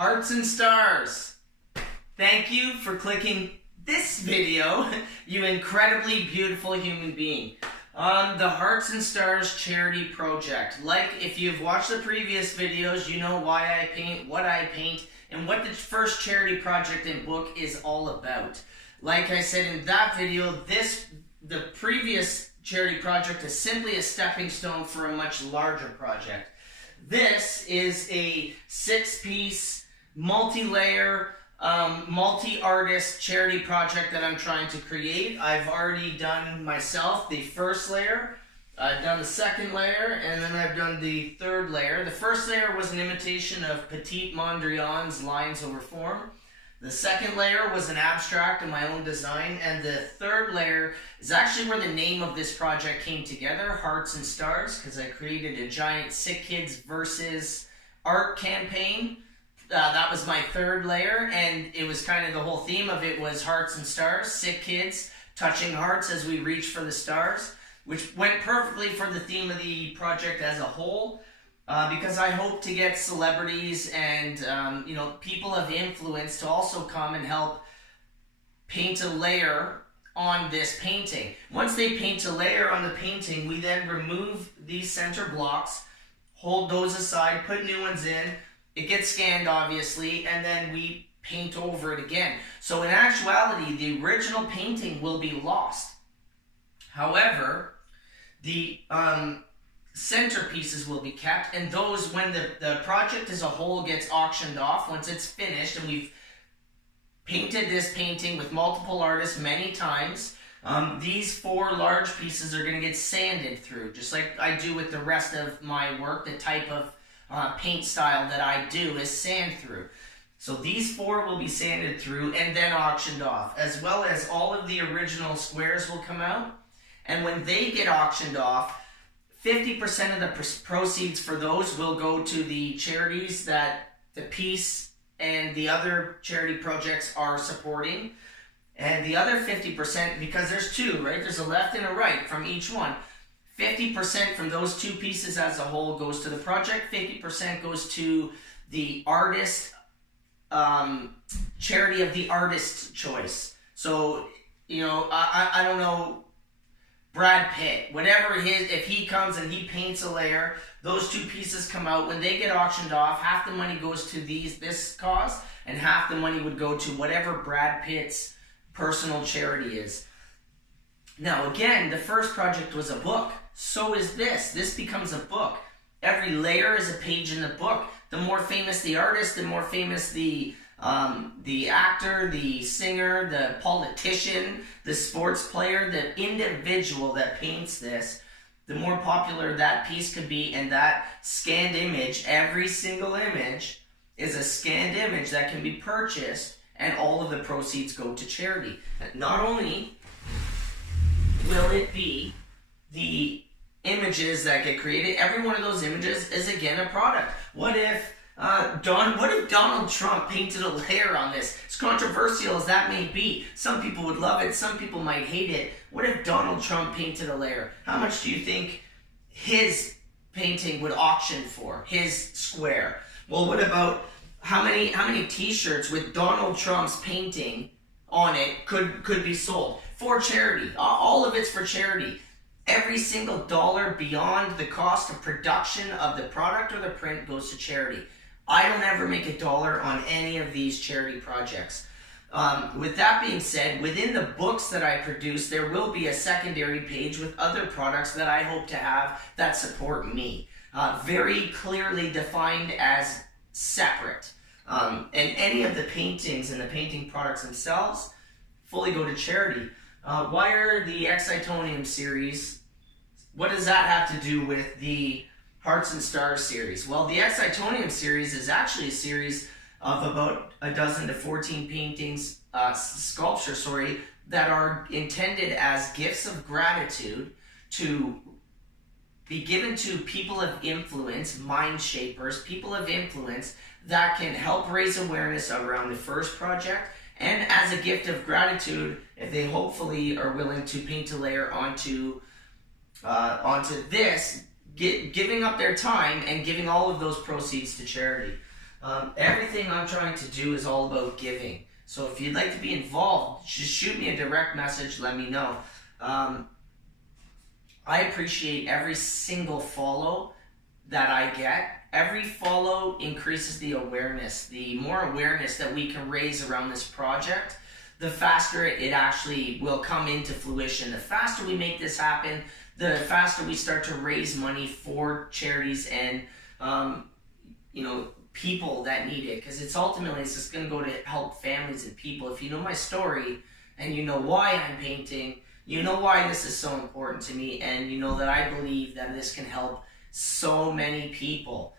Hearts and stars, thank you for clicking this video, you incredibly beautiful human being, on the Hearts and Stars charity project. Like, if you've watched the previous videos, you know why I paint, what I paint, and what the first charity project and book is all about. Like I said in that video, the previous charity project is simply a stepping stone for a much larger project. This is a 6-piece, multi-layer, multi-artist charity project that I'm trying to create. I've already done myself the first layer, I've done the second layer, and then I've done the third layer. The first layer was an imitation of Petit Mondrian's Lines Over Form. The second layer was an abstract of my own design, and the third layer is actually where the name of this project came together, Hearts and Stars, because I created a giant Sick Kids versus art campaign. That was my third layer, and it was kind of the whole theme of it was Hearts and Stars, sick kids touching hearts as we reach for the stars, which went perfectly for the theme of the project as a whole, because I hope to get celebrities and people of influence to also come and help paint a layer on this painting. Once they paint a layer on the painting, we then remove these center blocks, hold those aside, put new ones in. It gets scanned, obviously, and then we paint over it again. So in actuality, the original painting will be lost. However, the centerpieces will be kept, and those, when the project as a whole gets auctioned off, once it's finished, and we've painted this painting with multiple artists many times, these 4 large pieces are going to get sanded through, just like I do with the rest of my work. The type of paint style that I do is sand through. So these 4 will be sanded through and then auctioned off, as well as all of the original squares will come out. And when they get auctioned off, 50% of the proceeds for those will go to the charities that the piece and the other charity projects are supporting. And the other 50%, because there's 2, right? There's a left and a right from each one. 50% from those 2 pieces as a whole goes to the project. 50% goes to the artist, charity of the artist's choice. So, I don't know, Brad Pitt, whatever if he comes and he paints a layer, those 2 pieces come out. When they get auctioned off, half the money goes to this cause, and half the money would go to whatever Brad Pitt's personal charity is. Now again, the first project was a book. So is this. This becomes a book. Every layer is a page in the book. The more famous the artist, the more famous the actor, the singer, the politician, the sports player, the individual that paints this, the more popular that piece could be. And that scanned image, every single image is a scanned image that can be purchased, and all of the proceeds go to charity. Not only will it be the images that get created, every one of those images is again a product. What if Donald Trump painted a layer on this? As controversial as that may be, some people would love it, some people might hate it. What if Donald Trump painted a layer? How much do you think his painting would auction for, his square? Well, what about how many t-shirts with Donald Trump's painting on it could be sold for charity? All of it's for charity. Every single dollar beyond the cost of production of the product or the print goes to charity. I don't ever make a dollar on any of these charity projects. With that being said, within the books that I produce, there will be a secondary page with other products that I hope to have that support me. Very clearly defined as separate. And any of the paintings and the painting products themselves fully go to charity. Why are the Excitonium series, what does that have to do with the Hearts and Stars series? Well, the Excitonium series is actually a series of about 12 to 14 paintings, sculptures, that are intended as gifts of gratitude to be given to people of influence, mind shapers, people of influence that can help raise awareness around the first project, and as a gift of gratitude, if they hopefully are willing to paint a layer onto this, giving up their time and giving all of those proceeds to charity. Everything I'm trying to do is all about giving. So if you'd like to be involved, just shoot me a direct message, let me know. I appreciate every single follow that I get. Every follow increases the awareness. The more awareness that we can raise around this project, the faster it actually will come into fruition. The faster we make this happen, the faster we start to raise money for charities and people that need it, because it's just going to go to help families and people. If you know my story and you know why I'm painting, you know why this is so important to me, and you know that I believe that this can help so many people.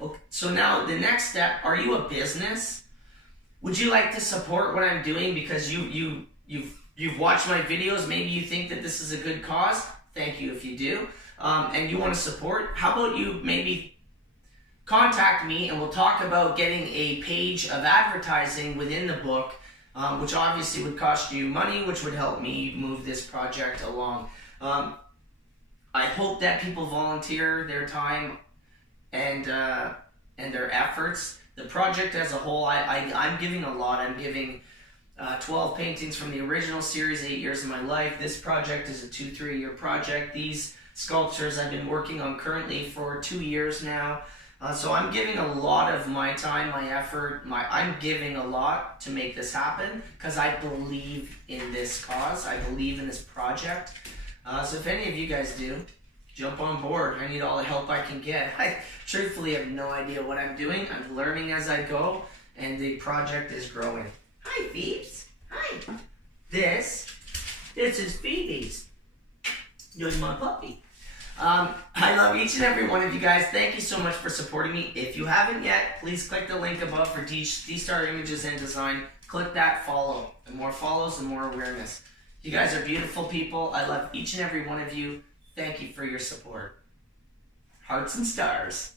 Okay, so now the next step, are you a business? Would you like to support what I'm doing because you've watched my videos? Maybe you think that this is a good cause. Thank you if you do. And you want to support. How about you maybe contact me and we'll talk about getting a page of advertising within the book, which obviously would cost you money, which would help me move this project along. I hope that people volunteer their time and their efforts. The project as a whole, I'm giving a lot. I'm giving 12 paintings from the original series, 8 years of my life. This project is a 2-3 year project. These sculptures I've been working on currently for 2 years now. So I'm giving a lot of my time, my effort, I'm giving a lot to make this happen because I believe in this cause. I believe in this project. So if any of you guys do, jump on board. I need all the help I can get. I truthfully have no idea what I'm doing. I'm learning as I go, and the project is growing. Hi, Phoebes. Hi. This is Phoebe's. You're my puppy. I love each and every one of you guys. Thank you so much for supporting me. If you haven't yet, please click the link above for D-Star Images and Design. Click that follow. The more follows, the more awareness. You guys are beautiful people. I love each and every one of you. Thank you for your support. Hearts and stars.